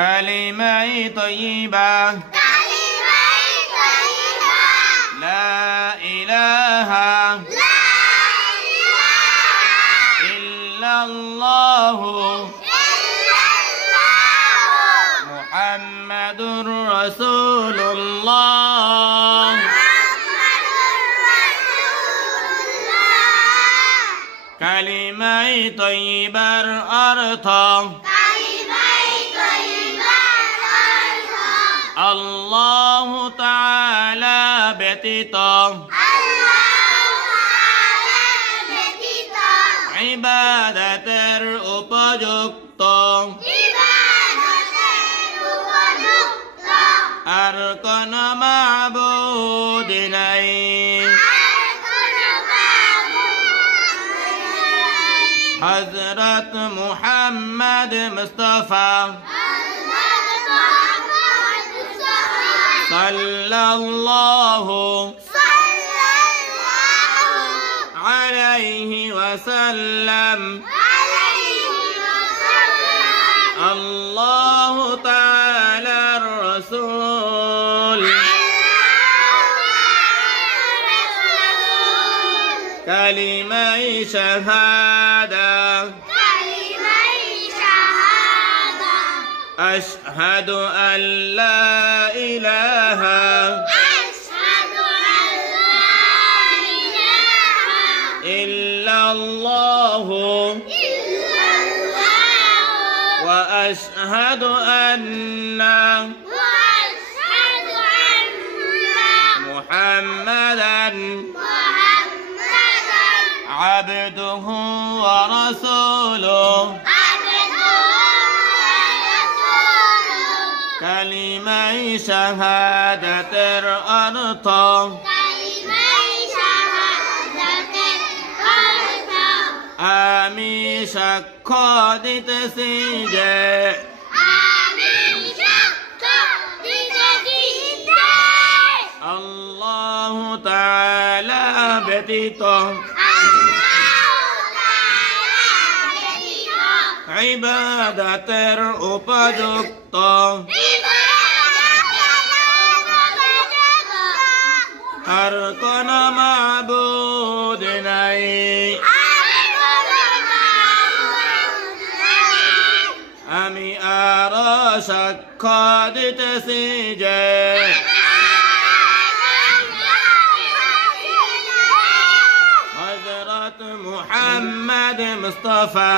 كلمة طيبة لا إله إلا الله محمد رسول الله كلمة طيبة أرث الله تعالى بتيتا عبادة উপযুক্ত আর কোন মাবুদ নাই হযরত মুহাম্মদ মুস্তাফা সাল্লাল্লাহু আলাইহি ওয়াসাল্লাম আল্লাহু তাআলার রাসূল কালিমা শাহাদা أشهد أن لا إله إلا الله وأشهد أن محمدا عبده ورسوله كلمة شهادة أرث আমি সাক্ষ্য দিতেছি যে আল্লাহ তাআলা ব্যতীত ইবাদতের উপযুক্ত আর কোন মাবুদ নাই আমি আরো সাক্ষ্য দিতেছি যে হযরত মুহাম্মদ মুস্তাফা